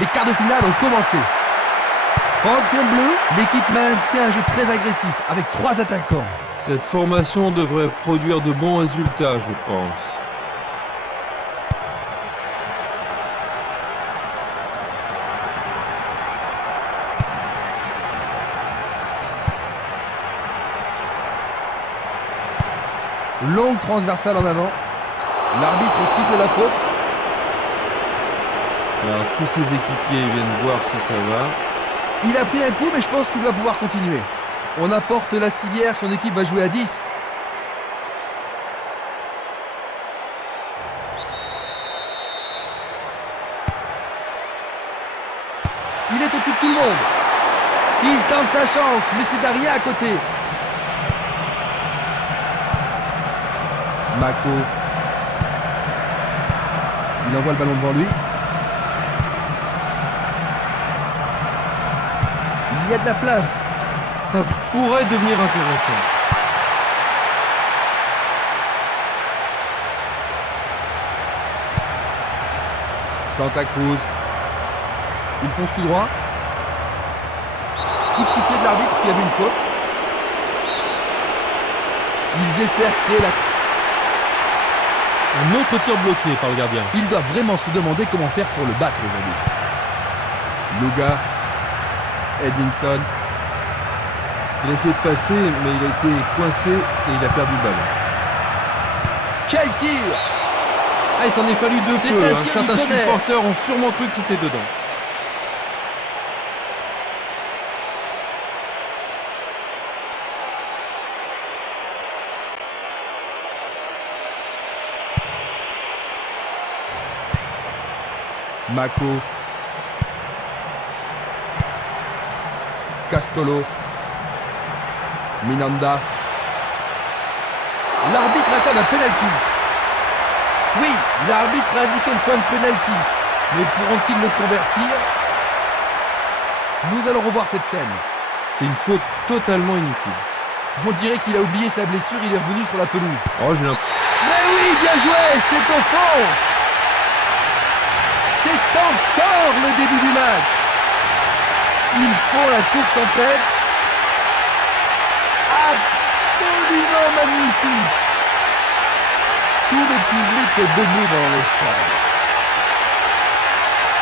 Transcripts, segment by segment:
Les quarts de finale ont commencé. En triangle bleu, l'équipe maintient un jeu très agressif avec 3 attaquants. Cette formation devrait produire de bons résultats, je pense. Longue transversale en avant. L'arbitre siffle la faute. Alors tous ses équipiers viennent voir si ça va. Il a pris un coup, mais je pense qu'il va pouvoir continuer. On apporte la civière, son équipe va jouer à 10. Il est au-dessus de tout le monde. Il tente sa chance, mais c'est Daria à côté. Mako. Il envoie le ballon devant lui. Il y a de la place. Ça pourrait devenir intéressant. Santa Cruz. Il fonce tout droit. Coup de sifflet de l'arbitre qui avait une faute. Ils espèrent créer la... Un autre tir bloqué par le gardien. Ils doivent vraiment se demander comment faire pour le battre aujourd'hui. Luga. Edinson. Il a essayé de passer, mais il a été coincé et il a perdu le ballon. Quel tir! Ah, il s'en est fallu deux C'est peu. un tir du Certains tonnerre. supporters ont sûrement cru que c'était dedans. Mako. Castolo. Minanda. L'arbitre accorde un penalty. Oui, l'arbitre a indiqué le point de penalty. Mais pourront-ils le convertir? Nous allons revoir cette scène. C'est une faute totalement inutile. On dirait qu'il a oublié sa blessure, il est revenu sur la pelouse. Oh, j'ai l'impression. Mais oui, bien joué, c'est au fond. C'est encore le début du match. Ils font la course en tête. Absolument magnifique. Tout le public est debout dans le stade.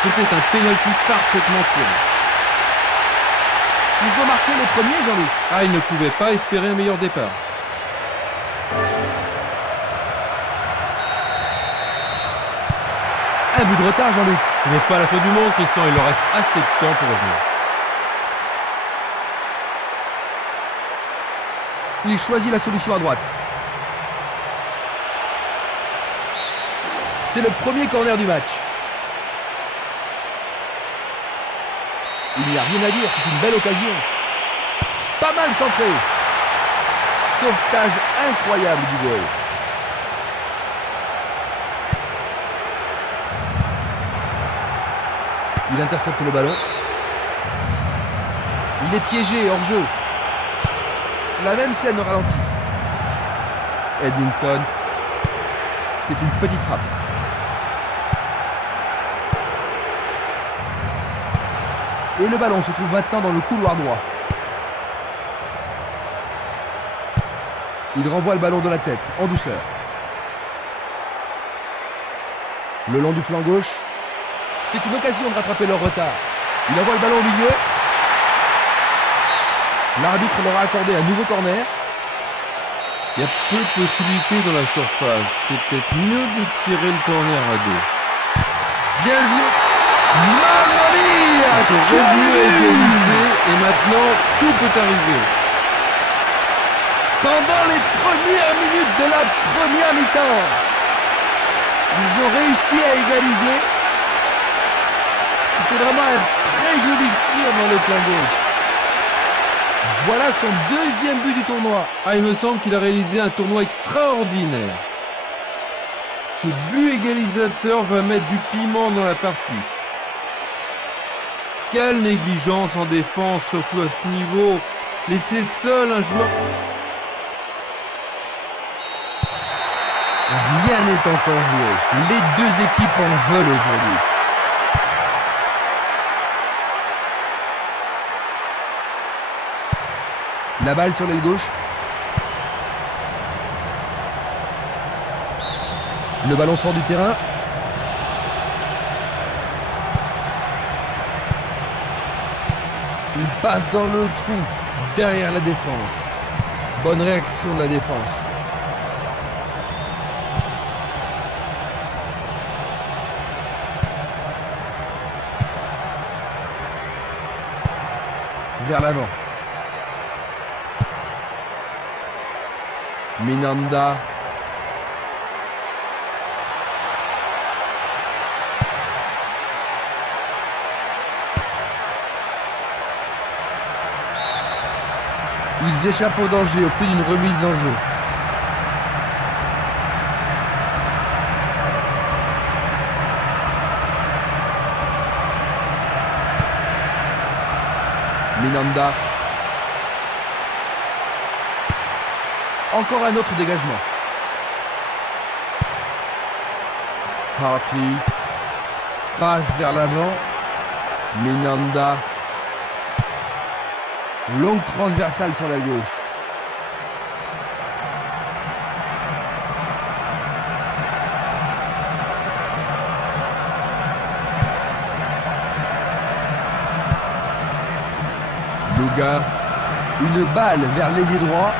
C'était un pénalty parfaitement tiré. Ils ont marqué le premier, Jean-Luc. Ah, il ne pouvait pas espérer un meilleur départ. Un but de retard, Jean-Luc. Ce n'est pas la faute du monde, Christian. Il leur reste assez de temps pour revenir. Il choisit la solution à droite. C'est le premier corner du match. Il n'y a rien à dire, c'est une belle occasion. Pas mal centré. Sauvetage incroyable du goal. Il intercepte le ballon. Il est piégé, hors jeu. La même scène au ralenti. Edinson. C'est une petite frappe. Et le ballon se trouve maintenant dans le couloir droit. Il renvoie le ballon de la tête, en douceur. Le long du flanc gauche. C'est une occasion de rattraper leur retard. Il envoie le ballon au milieu. L'arbitre leur a accordé un nouveau corner. Il y a peu de possibilités dans la surface. C'est peut-être mieux de tirer le corner à deux. Bien joué. Mamma mia! C'est revenu à égalité et maintenant tout peut arriver. Pendant les premières minutes de la première mi-temps, ils ont réussi à égaliser. C'était vraiment un très joli tir dans le flanc gauche. Voilà son deuxième but du tournoi. Ah, il me semble qu'il a réalisé un tournoi extraordinaire. Ce but égalisateur va mettre du piment dans la partie. Quelle négligence en défense, surtout à ce niveau. Laisser seul un joueur... Rien n'est encore joué. Les deux équipes en veulent aujourd'hui. La balle sur l'aile gauche. Le ballon sort du terrain. Il passe dans le trou, derrière la défense. Bonne réaction de la défense. Vers l'avant. Minanda. Ils échappent au danger au prix d'une remise en jeu. Minanda. Encore un autre dégagement. Hartley. Passe vers l'avant. Minanda. Longue transversale sur la gauche. Luga. Une balle vers l'ailier droit.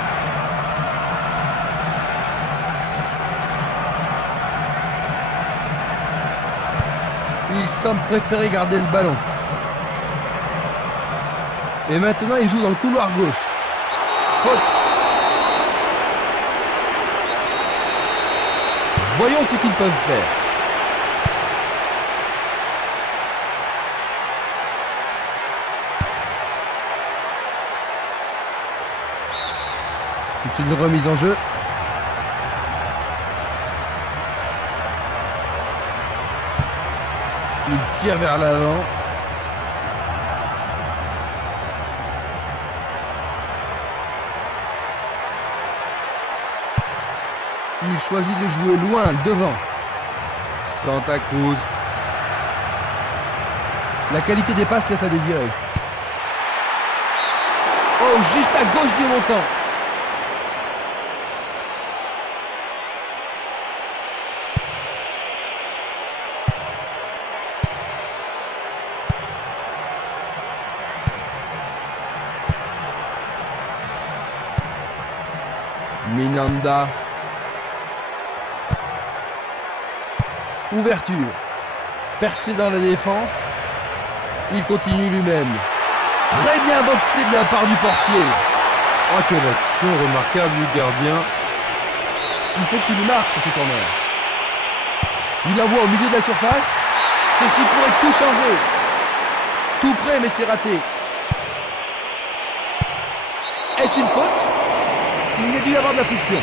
Il semble préférer garder le ballon. Et maintenant, il joue dans le couloir gauche. Faute. Voyons ce qu'ils peuvent faire. C'est une remise en jeu. Il tire vers l'avant. Il choisit de jouer loin, devant. Santa Cruz. La qualité des passes laisse à désirer. Oh, juste à gauche du montant. Minanda. Ouverture. Percé dans la défense. Il continue lui-même. Très bien boxé de la part du portier. Oh, quelle action remarquable du gardien. Il faut qu'il marque sur ce corner. Il envoie au milieu de la surface. Ceci pourrait tout changer. Tout près, mais c'est raté. Est-ce une faute? Il y a dû y avoir de la friction.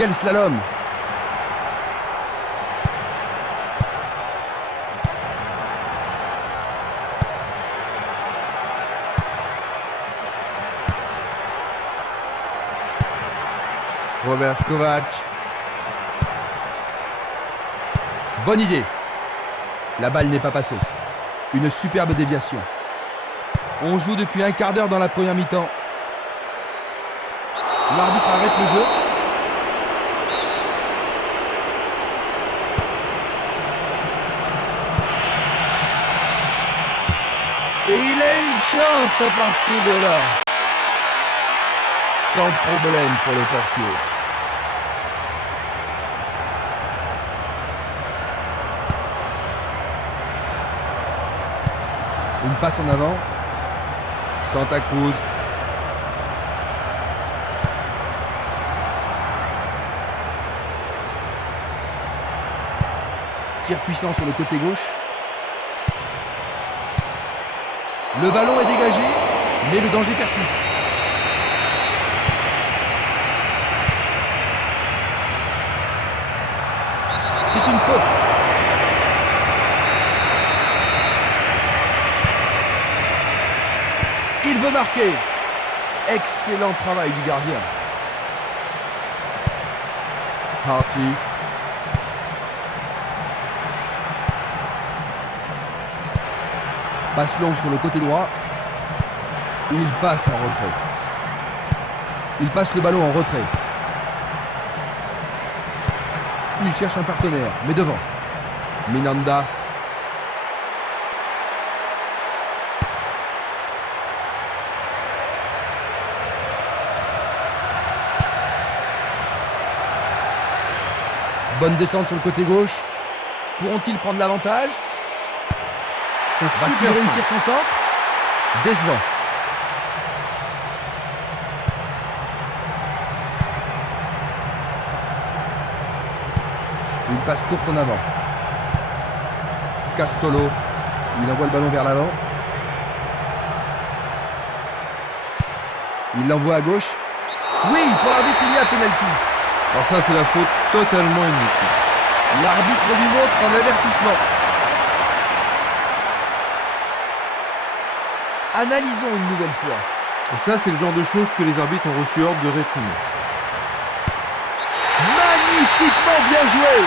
Quel slalom! Robert Kovac. Bonne idée. La balle n'est pas passée. Une superbe déviation. On joue depuis un quart d'heure dans la première mi-temps. L'arbitre arrête le jeu. Et il a une chance à partir de là. Sans problème pour le portier. Une passe en avant. Santa Cruz. Tir puissant sur le côté gauche. Le ballon est dégagé, mais le danger persiste. C'est une faute. Il veut marquer. Excellent travail du gardien. Harty. Passe longue sur le côté droit. Il passe en retrait. Il passe le ballon en retrait. Il cherche un partenaire, mais devant. Minanda. Bonne descente sur le côté gauche. Pourront-ils prendre l'avantage? Va-t-il réussir son centre? Décevant. Une passe courte en avant. Castolo. Il envoie le ballon vers l'avant. Il l'envoie à gauche. Oui, pour l'arbitre, il y a pénalty. Alors ça, c'est la faute totalement inutile. L'arbitre lui montre un avertissement. Analysons une nouvelle fois. Et ça, c'est le genre de choses que les arbitres ont reçu ordre de réprimer. Magnifiquement bien joué.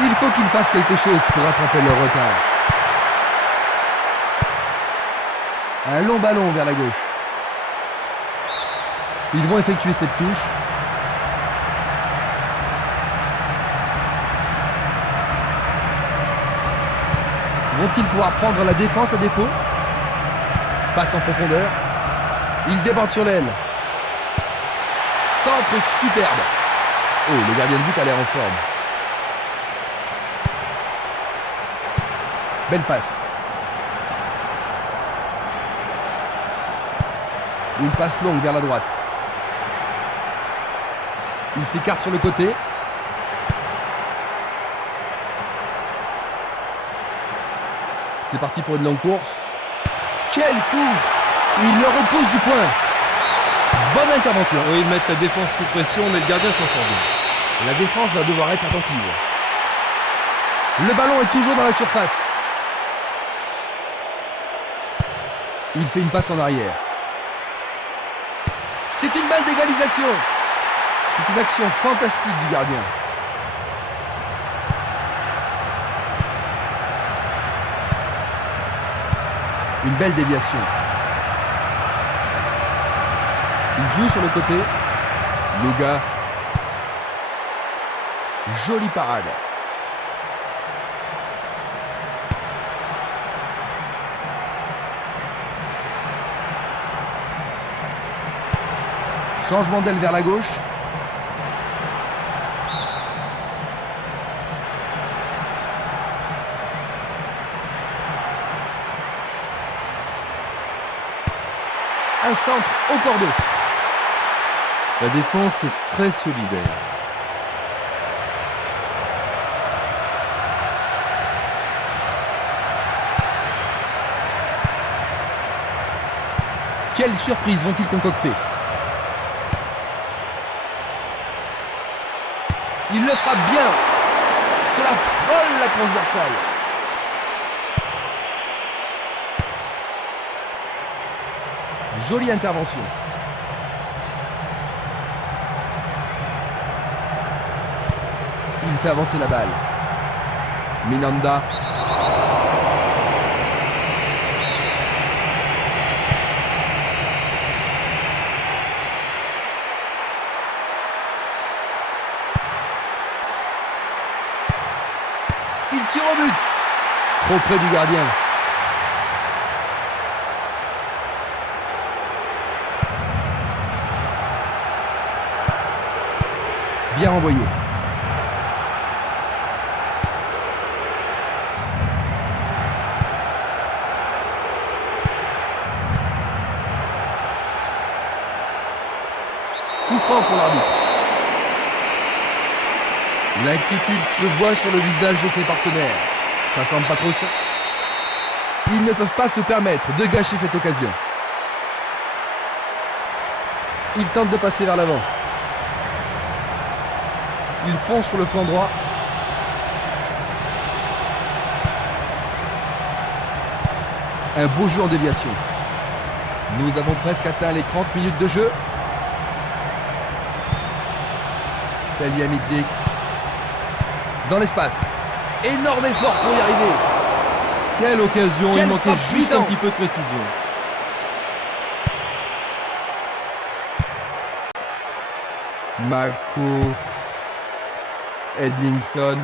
Il faut qu'il fasse quelque chose pour rattraper leur retard. Un long ballon vers la gauche. Ils vont effectuer cette touche. Vont-ils pouvoir prendre la défense à défaut? Passe en profondeur. Il déborde sur l'aile. Centre superbe. Oh, le gardien de but a l'air en forme. Belle passe. Une passe longue vers la droite. Il s'écarte sur le côté. C'est parti pour une longue course. Quel coup! Il le repousse du point. Bonne intervention. Oui, ils mettent la défense sous pression, mais le gardien s'en sort bien. La défense va devoir être attentive. Le ballon est toujours dans la surface. Il fait une passe en arrière. C'est une balle d'égalisation. C'est une action fantastique du gardien. Une belle déviation. Il joue sur le côté. Luga. Jolie parade. Changement d'aile vers la gauche. Un centre au cordeau. La défense est très solidaire. Quelle surprise vont-ils concocter? Il le frappe bien. C'est la folle, la transversale. Jolie intervention. Il fait avancer la balle. Minanda. Il tire au but. Trop près du gardien. Bien renvoyé. Coup franc pour l'arbitre. L'inquiétude se voit sur le visage de ses partenaires. Ça semble pas trop ça. Ils ne peuvent pas se permettre de gâcher cette occasion. Ils tentent de passer vers l'avant. Ils foncent sur le flanc droit. Un beau jeu en déviation. Nous avons presque atteint les 30 minutes de jeu. Salihamidzic. Dans l'espace. Énorme effort pour y arriver. Quelle occasion, Quelle il manquait frappe juste puissante. un petit peu de précision. Marco. Edlingson.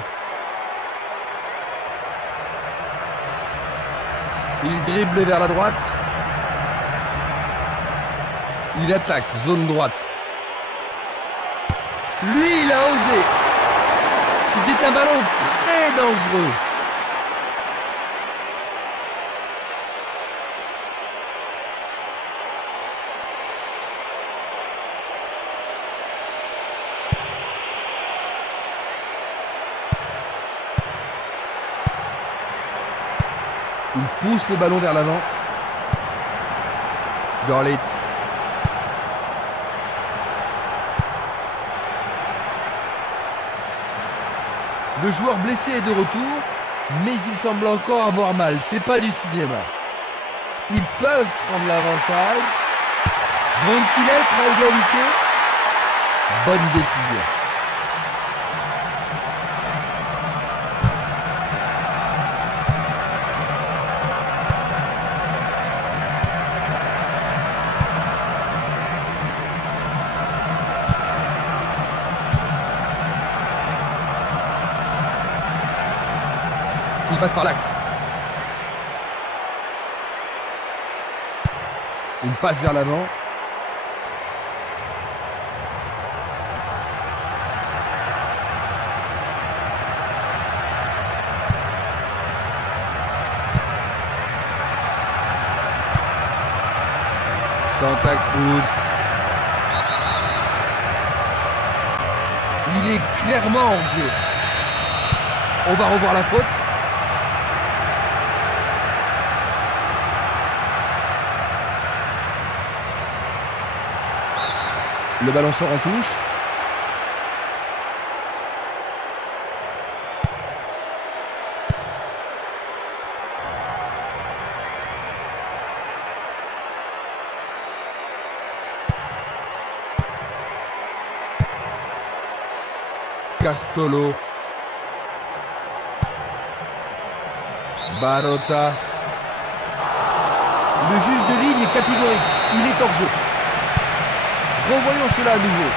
Il dribble vers la droite. Il attaque, zone droite. Lui, il a osé. C'était un ballon très dangereux. Il pousse le ballon vers l'avant. Gorlitz. Le joueur blessé est de retour, mais il semble encore avoir mal. C'est pas du cinéma. Ils peuvent prendre l'avantage. Vont-ils être à égalité? Bonne décision. Il passe par l'axe. Une passe vers l'avant. Santa Cruz. Il est clairement en jeu. On va revoir la faute. Le ballon sort en touche. Castolo. Barota. Le juge de ligne est catégorique. Il est hors jeu. Revoyons cela à nouveau.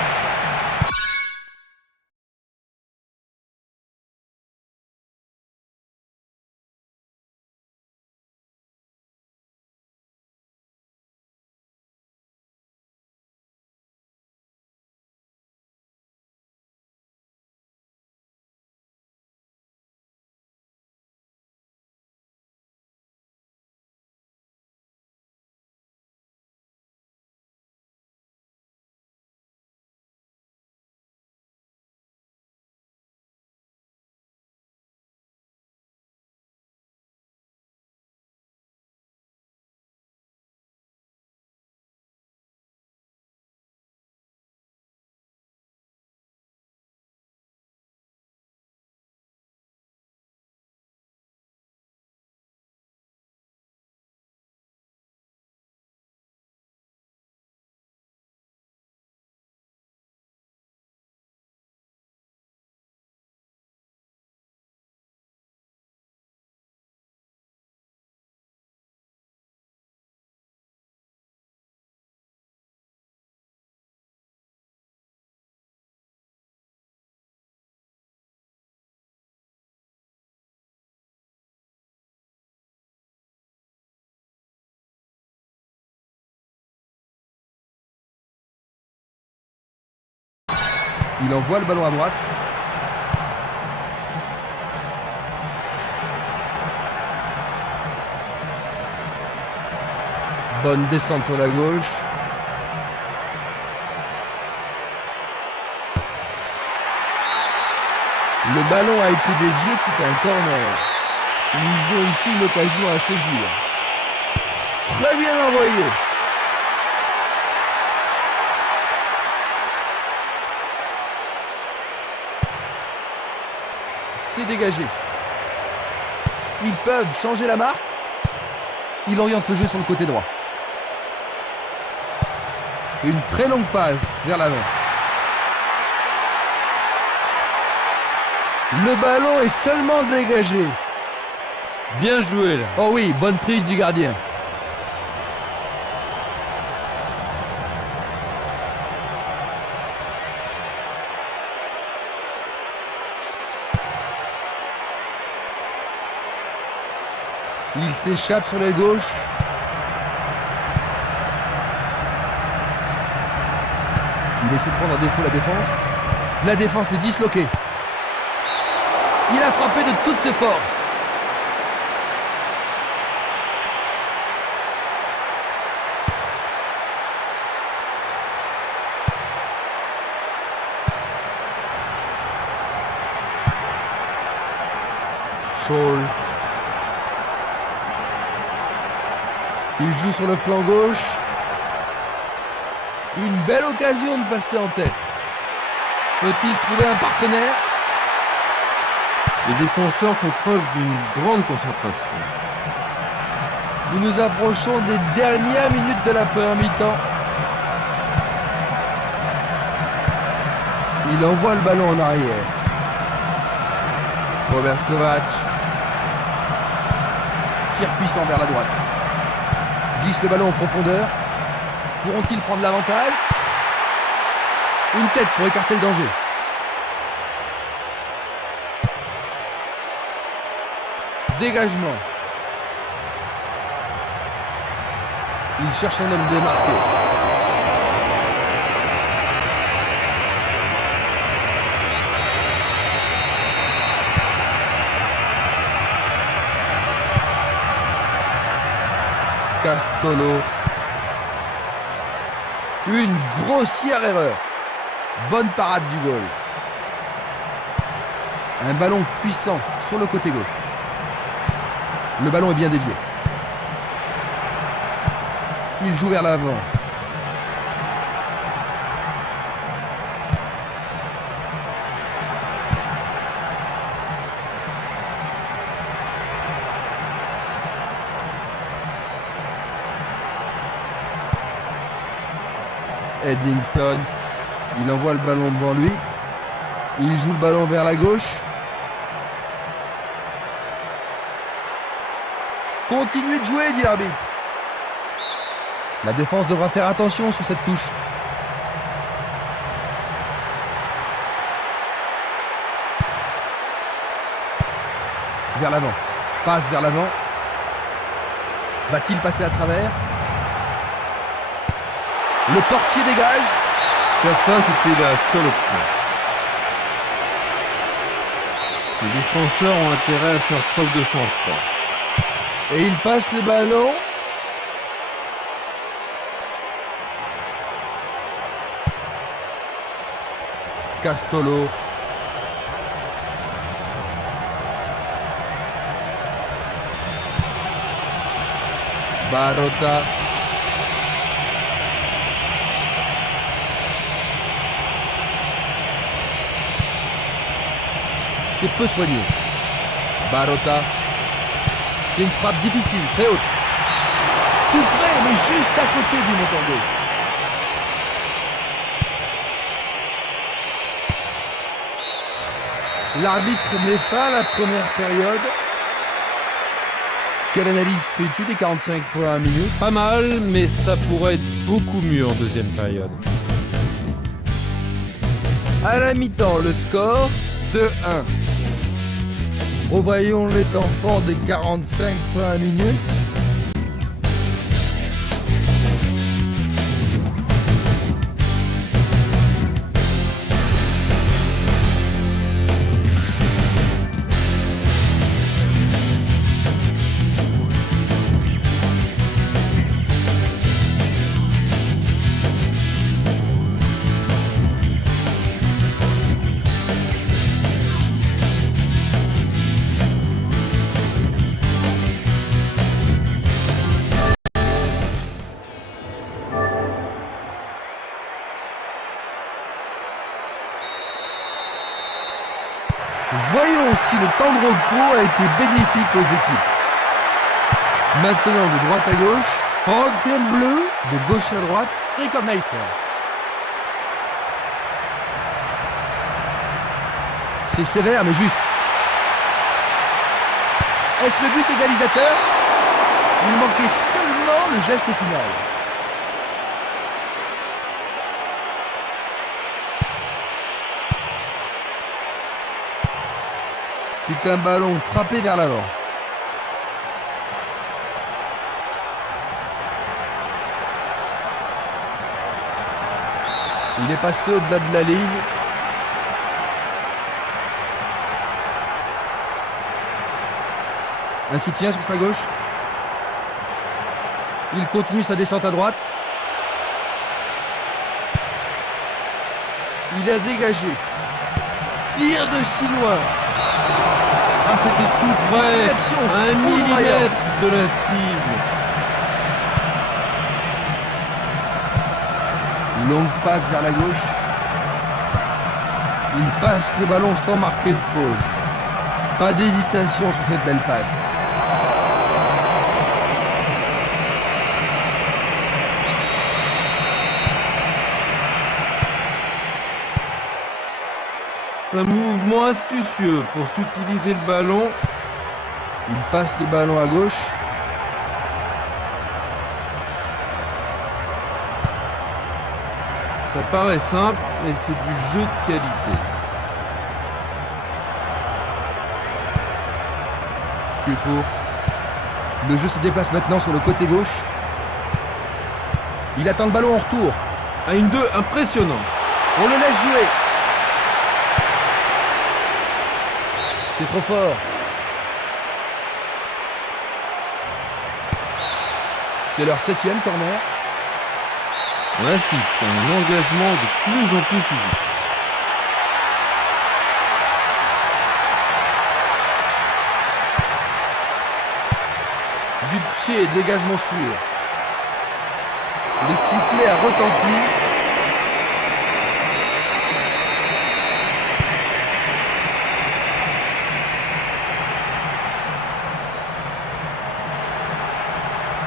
Il envoie le ballon à droite. Bonne descente sur la gauche. Le ballon a été dévié, c'est un corner. Ils ont ici une occasion à saisir. Très bien envoyé. C'est dégagé. Ils peuvent changer la marque. Il oriente le jeu sur le côté droit. Une très longue passe vers l'avant. Le ballon est seulement dégagé. Bien joué là. Oh oui, bonne prise du gardien. Il s'échappe sur l'aile gauche. Il essaie de prendre en défaut la défense. La défense est disloquée. Il a frappé de toutes ses forces. Scholl. Il joue sur le flanc gauche. Une belle occasion de passer en tête. Peut-il trouver un partenaire? Les défenseurs font preuve d'une grande concentration. Nous nous approchons des dernières minutes de la première mi-temps. Il envoie le ballon en arrière. Robert Kovac. Tir puissant vers la droite. Glisse le ballon en profondeur. Pourront-ils prendre l'avantage? Une tête pour écarter le danger. Dégagement. Il cherche un homme démarqué. Castolo. Une grossière erreur. Bonne parade du goal. Un ballon puissant sur le côté gauche. Le ballon est bien dévié. Il joue vers l'avant. Edingson. Il envoie le ballon devant lui. Il joue le ballon vers la gauche. Continuez de jouer, dit l'arbitre. La défense devra faire attention sur cette touche. Vers l'avant. Passe vers l'avant. Va-t-il passer à travers? Le portier dégage. Faire ça, c'était la seule option. Les défenseurs ont intérêt à faire preuve de sang-froid. Et il passe le ballon. Castolo. Barota. C'est peu soigné. Barota. C'est une frappe difficile, très haute. Tout près, mais juste à côté du montant gauche. L'arbitre met fin à la première période. Quelle analyse fais-tu des 45 premières minutes? Pas mal, mais ça pourrait être beaucoup mieux en deuxième période. À la mi-temps, le score 2-1. Revoyons les temps forts des 45 premières minutes. aussi, le temps de repos a été bénéfique aux équipes. Maintenant, de droite à gauche, Hornfilm bleu, de gauche à droite, Recordmeister. C'est sévère, mais juste. Est-ce le but égalisateur? Il manquait seulement le geste final. C'est un ballon frappé vers l'avant. Il est passé au-delà de la ligne. Un soutien sur sa gauche. Il continue sa descente à droite. Il a dégagé. Tir de si loin. Ah, c'était tout près, 1 millimètre de la cible. Longue passe vers la gauche. Il passe le ballon sans marquer de pause. Pas d'hésitation sur cette belle passe. Un mouvement astucieux pour s'utiliser le ballon. Il passe le ballon à gauche. Ça paraît simple, mais c'est du jeu de qualité. Cuffo. Le jeu se déplace maintenant sur le côté gauche. Il attend le ballon en retour. À une 2, impressionnant. On le laisse jouer. C'est trop fort. C'est leur 7e corner. On assiste à un engagement de plus en plus physique. Du pied, dégagement sûr. Le sifflet a retenti.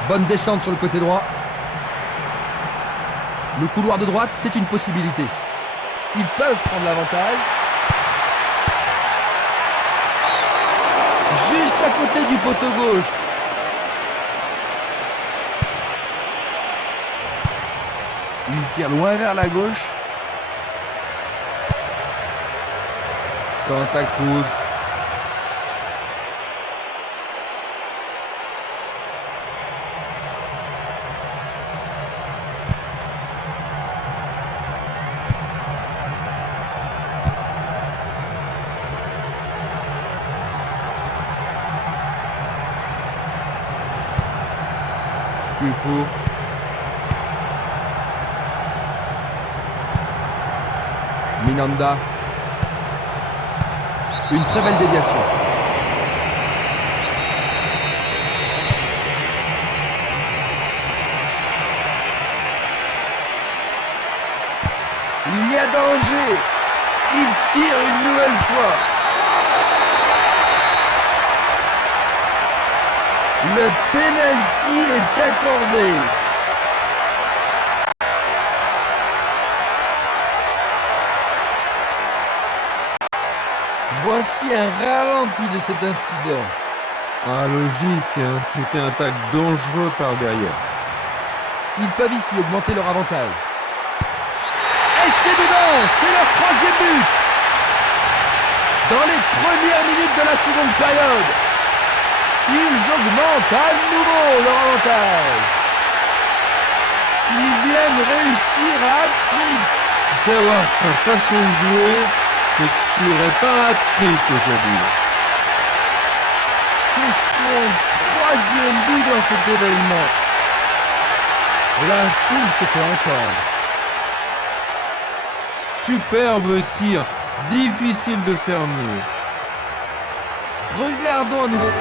Bonne descente sur le côté droit. Le couloir de droite, c'est une possibilité. Ils peuvent prendre l'avantage. Juste à côté du poteau gauche. Il tire loin vers la gauche. Santa Cruz. Cuffo. Minanda. Une très belle déviation. Il y a danger. Il tire une nouvelle fois. Le penalty est accordé. Voici un ralenti de cet incident. Ah, logique, hein, c'était un tacle dangereux par derrière. Ils peuvent ici augmenter leur avantage. Et c'est dedans, c'est leur 3e but. Dans les premières minutes de la seconde période, ils augmentent à nouveau leur avantage. Ils viennent réussir à hat-trick. Savoir sa façon de jouer n'exclurait pas un hat-trick aujourd'hui. C'est son 3e but dans cet événement. La foule se fait entendre. Superbe tir, difficile de faire mieux. Regardons à nouveau.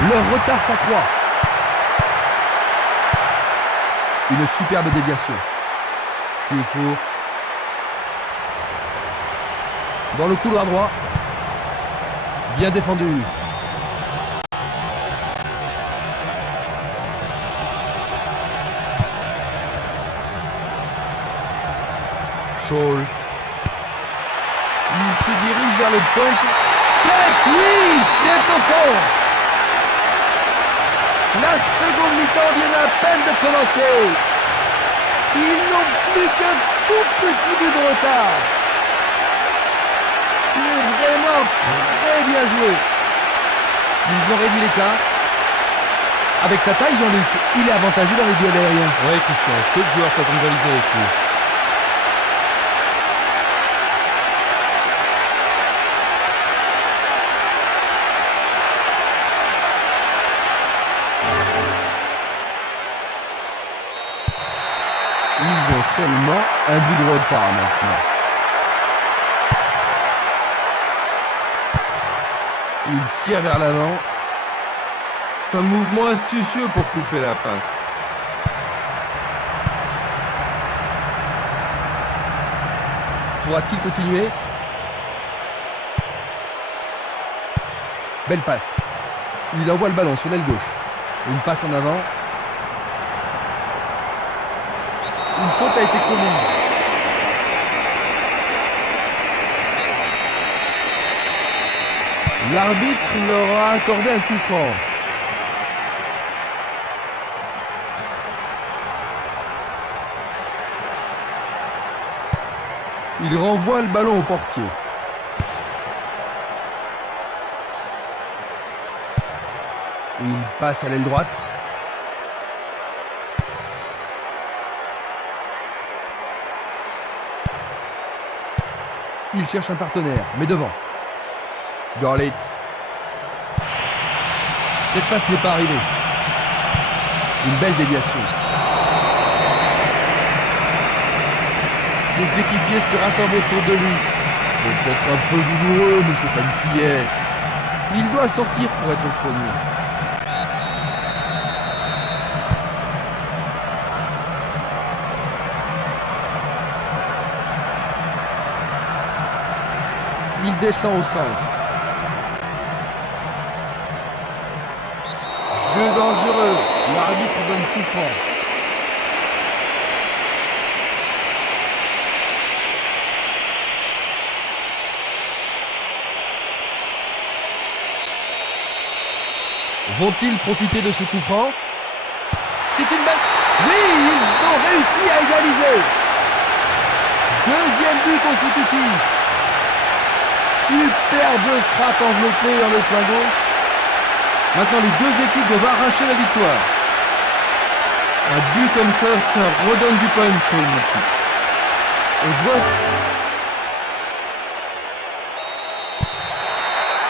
Leur retard s'accroît. Une superbe déviation. Il faut. Dans le couloir droit. Bien défendu. Scholl. Il se dirige vers le point. Oui, c'est au fond. La seconde mi-temps vient à peine de commencer. Ils n'ont plus qu'un tout petit but de retard. C'est vraiment très bien joué. Ils ont réduit l'écart. Avec sa taille, Jean-Luc, il est avantagé dans les duels aériens. Ouais, Christian, peu de joueurs peuvent rivaliser avec lui. Ils ont seulement un but de retard maintenant. Il tire vers l'avant. C'est un mouvement astucieux pour couper la passe. Pourra-t-il continuer? Belle passe. Il envoie le ballon sur l'aile gauche. Une passe en avant. Une faute a été commise. L'arbitre leur a accordé un coup franc. Il renvoie le ballon au portier. Il passe à l'aile droite. Il cherche un partenaire, mais devant. Görlitz. Cette passe n'est pas arrivée. Une belle déviation. Ses équipiers se rassemblent autour de lui. Peut-être un peu douloureux, mais c'est pas une fillette. Il doit sortir pour être soigné. Il descend au centre. Jeu dangereux. L'arbitre donne coup franc. Vont-ils profiter de ce coup franc? C'est une belle... Oui, ils ont réussi à égaliser. Deuxième but consécutif. Superbe frappe enveloppée dans le coin gauche. Maintenant, les deux équipes doivent arracher la victoire. Un but comme ça redonne du punch à une équipe. Et voici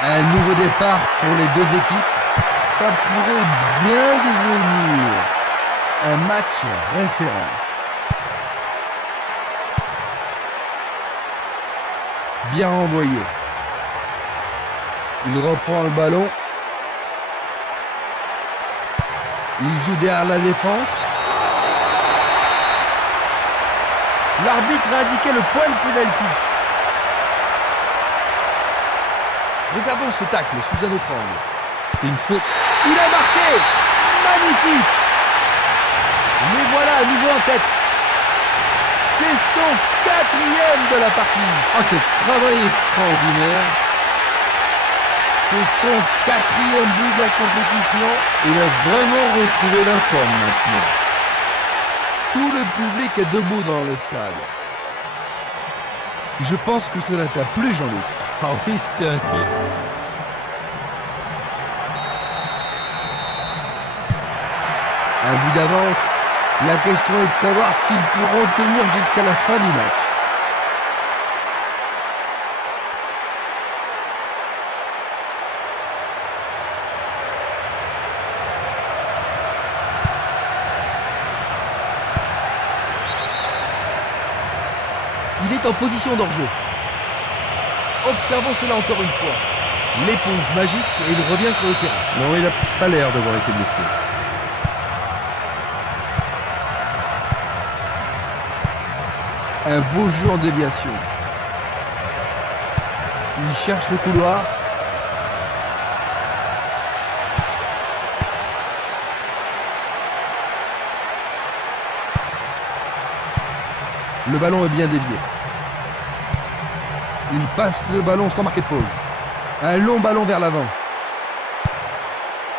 un nouveau départ pour les deux équipes. Ça pourrait bien devenir un match référence. Bien renvoyé. Il reprend le ballon. Il joue derrière la défense. L'arbitre a indiqué le point de pénalty. Regardons ce tacle sous un autre angle. C'est une faute. Il a marqué. Magnifique. Mais voilà à nouveau en tête. C'est son 4e de la partie. Ah, quel travail extraordinaire. C'est son 4e but de la compétition. Il a vraiment retrouvé la forme maintenant. Tout le public est debout dans le stade. Je pense que cela t'a plu, Jean-Luc. Ah oui, c'était inquiet. Un but d'avance. La question est de savoir s'ils pourront tenir jusqu'à la fin du match. Il est en position d'hors-jeu. Observons cela encore une fois. L'éponge magique et il revient sur le terrain. Non, il n'a pas l'air d'avoir été blessé. Un beau jeu en déviation. Il cherche le couloir. Le ballon est bien dévié. Il passe le ballon sans marquer de pause. Un long ballon vers l'avant.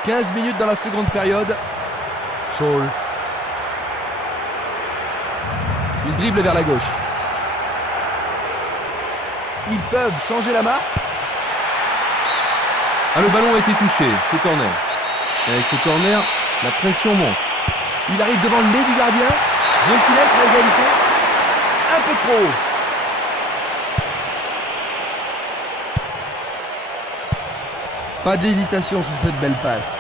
15 minutes dans la seconde période. Scholl. Il dribble vers la gauche. Ils peuvent changer la marque. Ah, le ballon a été touché, c'est corner. Et avec ce corner, la pression monte. Il arrive devant le nez du gardien. Donc il est à égalité. Un peu trop. Pas d'hésitation sur cette belle passe.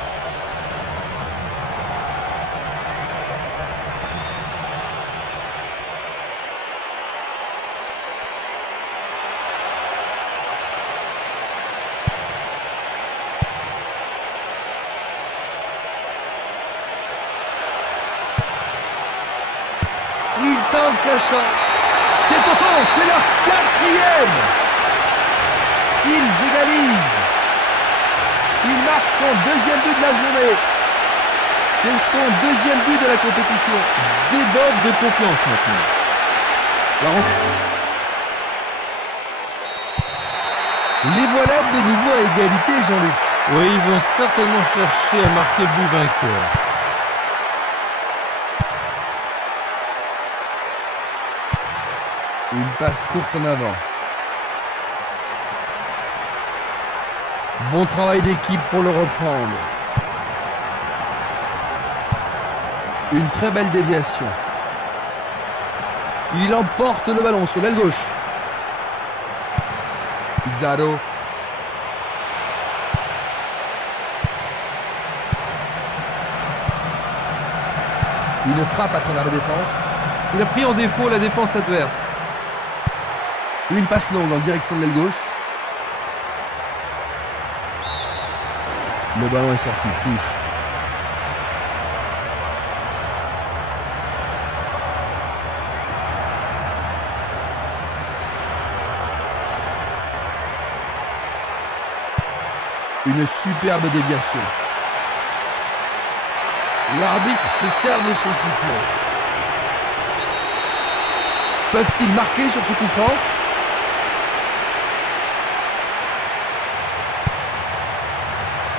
Il tente sa chance. C'est au fond, c'est leur quatrième. Ils égalisent. Il marque son deuxième but de la journée. C'est son deuxième but de la compétition. Déborde de confiance maintenant. Les voilà de nouveau à égalité, Jean-Luc. Oui, ils vont certainement chercher à marquer le but vainqueur. Une passe courte en avant. Bon travail d'équipe pour le reprendre. Une très belle déviation. Il emporte le ballon sur l'aile gauche. Pizarro. Une frappe à travers la défense. Il a pris en défaut la défense adverse. Une passe longue en direction de l'aile gauche. Le ballon est sorti, touche. Une superbe déviation. L'arbitre se sert de son sifflet. Peuvent-ils marquer sur ce coup franc ?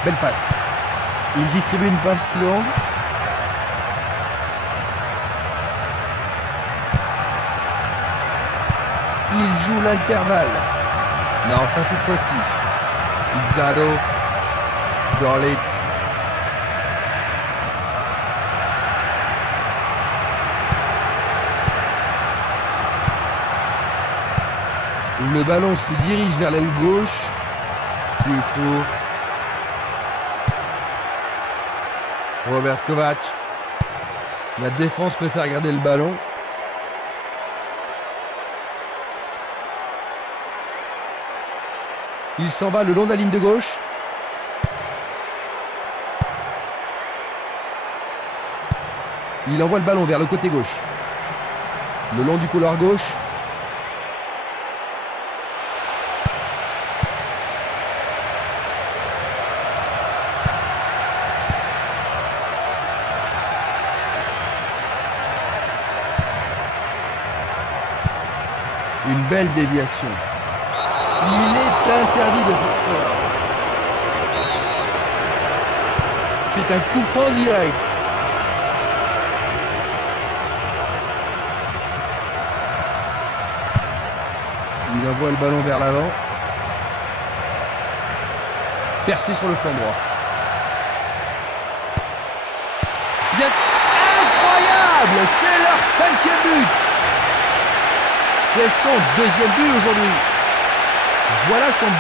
Belle passe. Il distribue une passe longue. Il joue l'intervalle. Non, pas cette fois-ci. Pizarro. Görlitz. Le ballon se dirige vers l'aile gauche. Dufour. Robert Kovac. La défense préfère garder le ballon. Il s'en va le long de la ligne de gauche. Il envoie le ballon vers le côté gauche. Le long du couloir gauche. Une belle déviation. Il est interdit de faire cela. C'est un coup franc direct. Il envoie le ballon vers l'avant. Percé sur le flanc droit. Bien incroyable! C'est leur 5e but! C'est son 2e but aujourd'hui. Voilà son 2.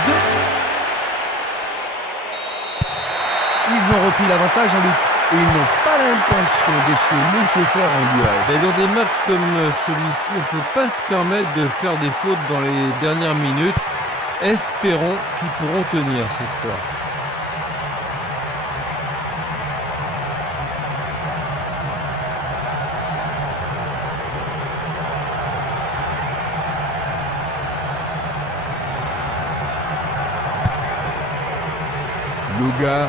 Ils ont repris l'avantage en lutte et ils n'ont pas l'intention de se laisser faire en duel. Et dans des matchs comme celui-ci, on ne peut pas se permettre de faire des fautes dans les dernières minutes. Espérons qu'ils pourront tenir cette fois. Luga.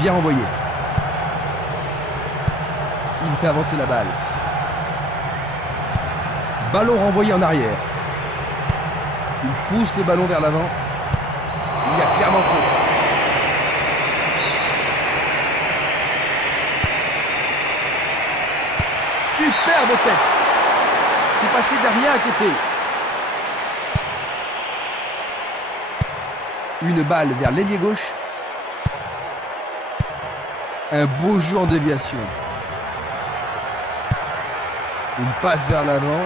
Bien envoyé. Il fait avancer la balle. Ballon renvoyé en arrière. Il pousse le ballon vers l'avant. Il y a clairement faute. Superbe tête. C'est passé derrière à côté. Une balle vers l'ailier gauche. Un beau jeu en déviation. Une passe vers l'avant.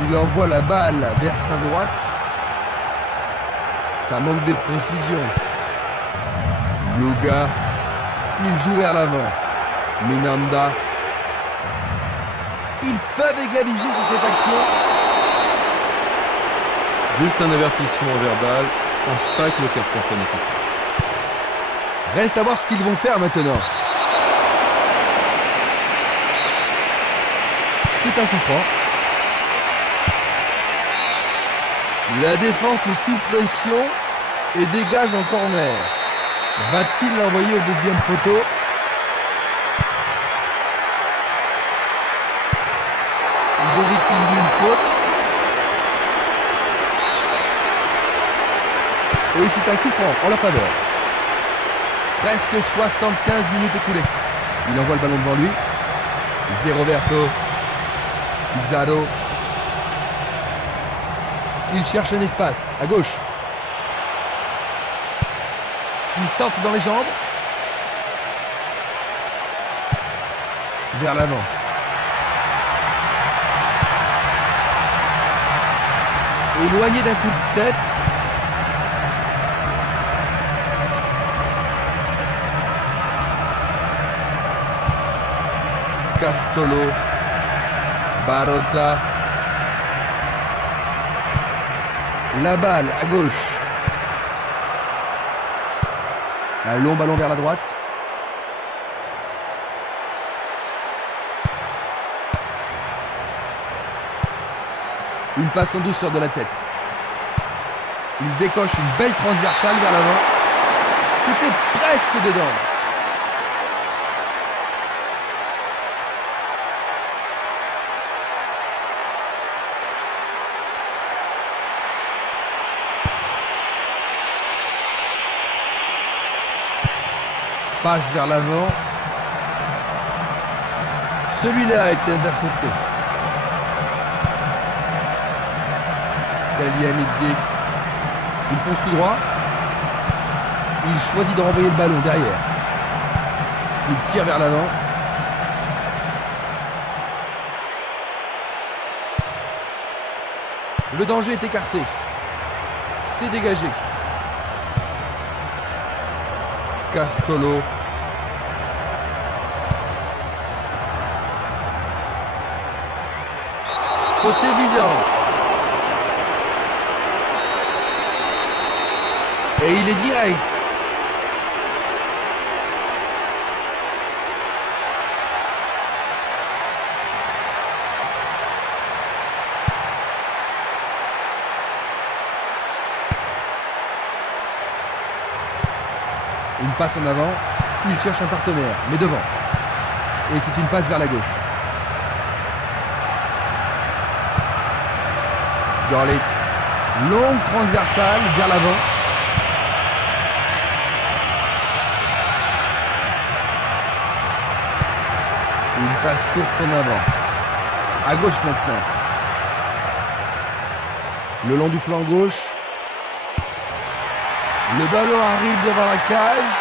Il envoie la balle vers sa droite. Ça manque de précision. Luga. Il joue vers l'avant. Minanda. Ils peuvent égaliser sur cette action. Juste un avertissement verbal. Je pense pas que le carton soit nécessaire. Reste à voir ce qu'ils vont faire maintenant. C'est un coup franc. La défense est sous pression et dégage en corner. Va-t-il l'envoyer au deuxième poteau? Il est une faute. Et c'est un coup franc en leur faveur. Presque 75 minutes écoulées. Il envoie le ballon devant lui. Zé Roberto. Pizarro. Il cherche un espace, à gauche. Il centre dans les jambes. Vers l'avant. Éloigné d'un coup de tête. Castolo. Barota. La balle à gauche. Un long ballon vers la droite. Une passe en douceur de la tête. Il décoche une belle transversale vers l'avant. C'était presque dedans. Passe vers l'avant. Celui-là a été intercepté. Salihamidzic. Il fonce tout droit. Il choisit de renvoyer le ballon derrière. Il tire vers l'avant. Le danger est écarté. C'est dégagé. Castolo. Faute évidente. Et il est direct. Une passe en avant. Il cherche un partenaire, mais devant. Et c'est une passe vers la gauche. Görlitz. Longue transversale vers l'avant. Une passe courte en avant. À gauche maintenant. Le long du flanc gauche. Le ballon arrive devant la cage.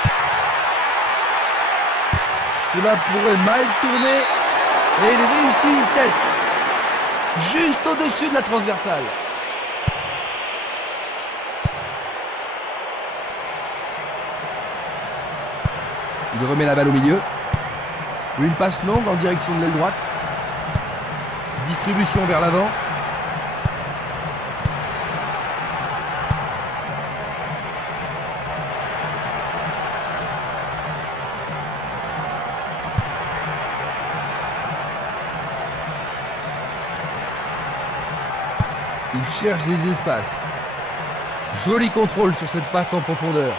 Cela pourrait mal tourner. Et il réussit une tête. Juste au-dessus de la transversale. Il remet la balle au milieu. Une passe longue en direction de l'aile droite. Distribution vers l'avant. Il cherche des espaces. Joli contrôle sur cette passe en profondeur.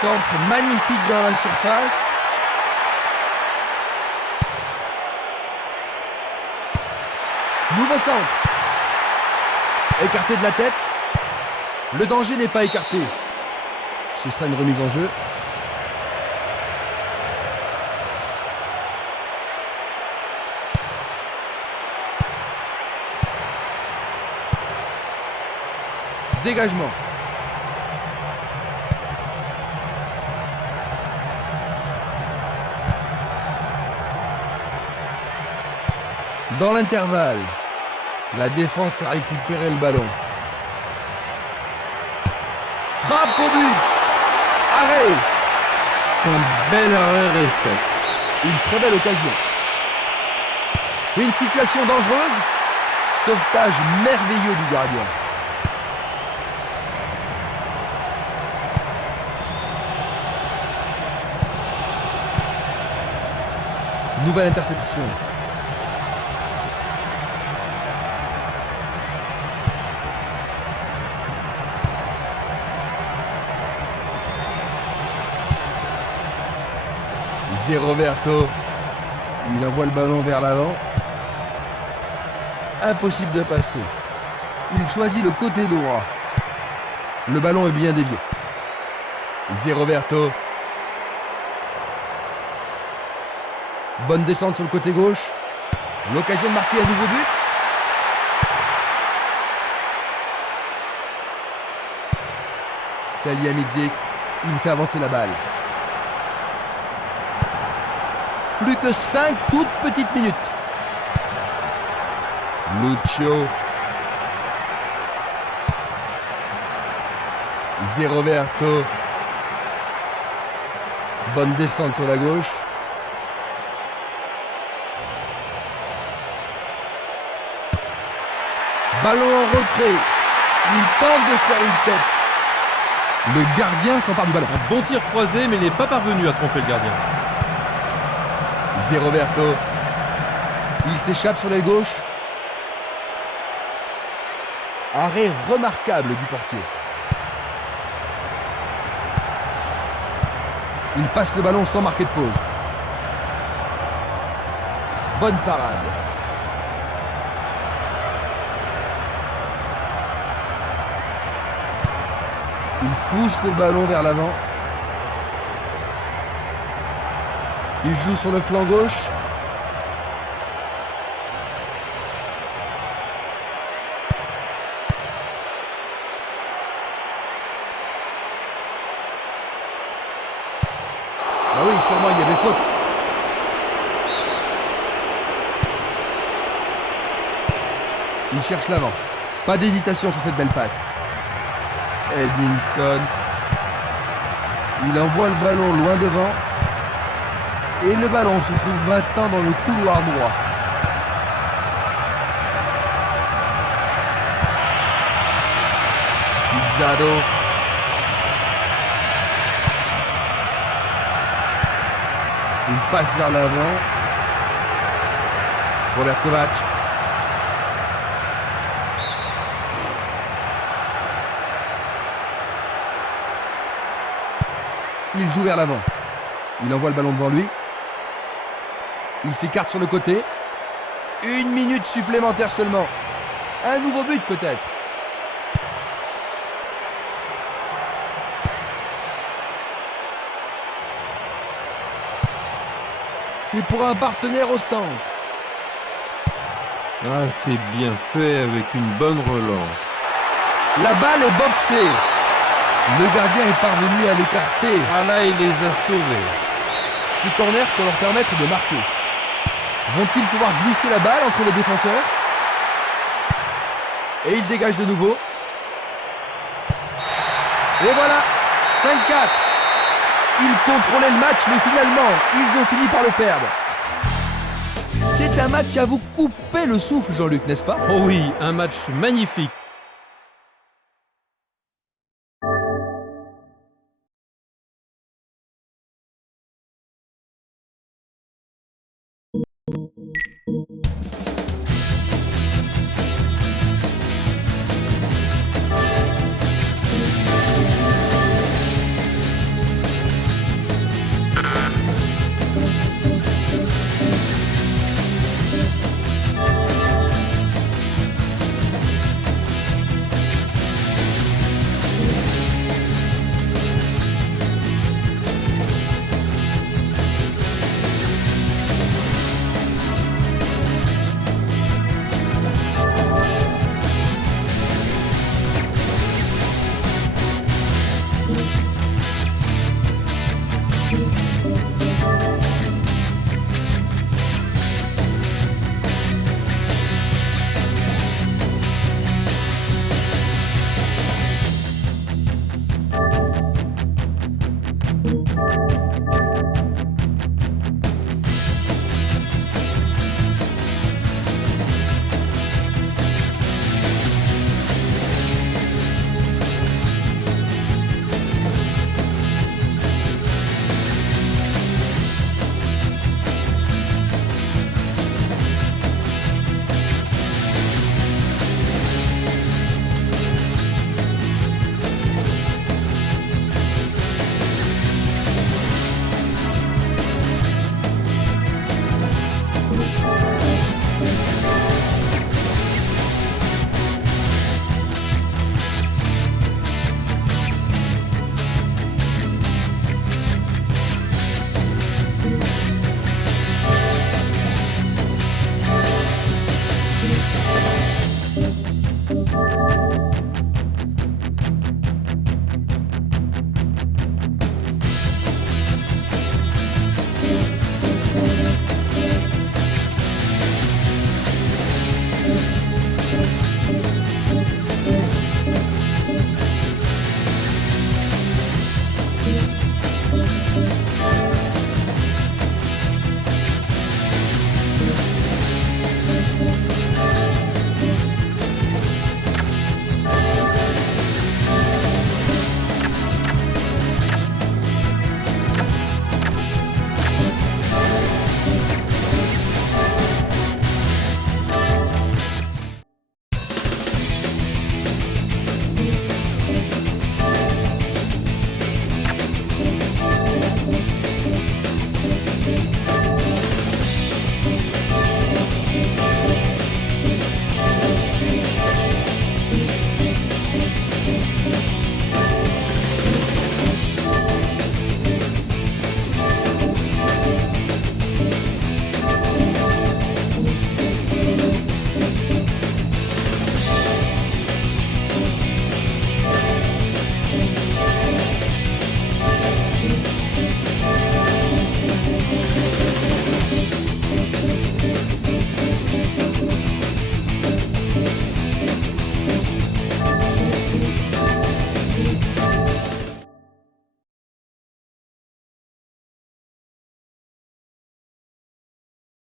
Centre magnifique dans la surface. Nouveau centre. Écarté de la tête. Le danger n'est pas écarté. Ce sera une remise en jeu. Dégagement. Dans l'intervalle, la défense a récupéré le ballon. Frappe au but. Arrêt. Un bel arrêt réflexe. Une très belle occasion. Une situation dangereuse. Sauvetage merveilleux du gardien. Nouvelle interception. Roberto. Il envoie le ballon vers l'avant. Impossible de passer. Il choisit le côté droit. Le ballon est bien dévié. Roberto. Bonne descente sur le côté gauche. L'occasion de marquer un nouveau but. Salihamidzic. Il fait avancer la balle. Plus que 5 toutes petites minutes. Lucio. Roberto. Bonne descente sur la gauche. Ballon en retrait. Il tente de faire une tête. Le gardien s'empare du ballon. Un bon tir croisé, mais il n'est pas parvenu à tromper le gardien. Roberto. Il s'échappe sur l'aile gauche. Arrêt remarquable du portier. Il passe le ballon sans marquer de pause. Bonne parade. Il pousse le ballon vers l'avant. Il joue sur le flanc gauche. Ah oui, sûrement il y avait faute. Il cherche l'avant. Pas d'hésitation sur cette belle passe. Edinson. Il envoie le ballon loin devant. Et le ballon se trouve maintenant dans le couloir droit. Pizarro. Il passe vers l'avant. Robert Kovac. Il joue vers l'avant. Il envoie le ballon devant lui. Il s'écarte sur le côté. 1 minute supplémentaire seulement. Un nouveau but peut-être. C'est pour un partenaire au centre. Ah, c'est bien fait avec une bonne relance. La balle est boxée. Le gardien est parvenu à l'écarter. Ah là, il les a sauvés. Ce corner peut leur permettre de marquer. Vont-ils pouvoir glisser la balle entre les défenseurs? Et il dégage de nouveau. Et voilà, 5-4. Ils contrôlaient le match, mais finalement, ils ont fini par le perdre. C'est un match à vous couper le souffle, Jean-Luc, n'est-ce pas? Oh oui, un match magnifique.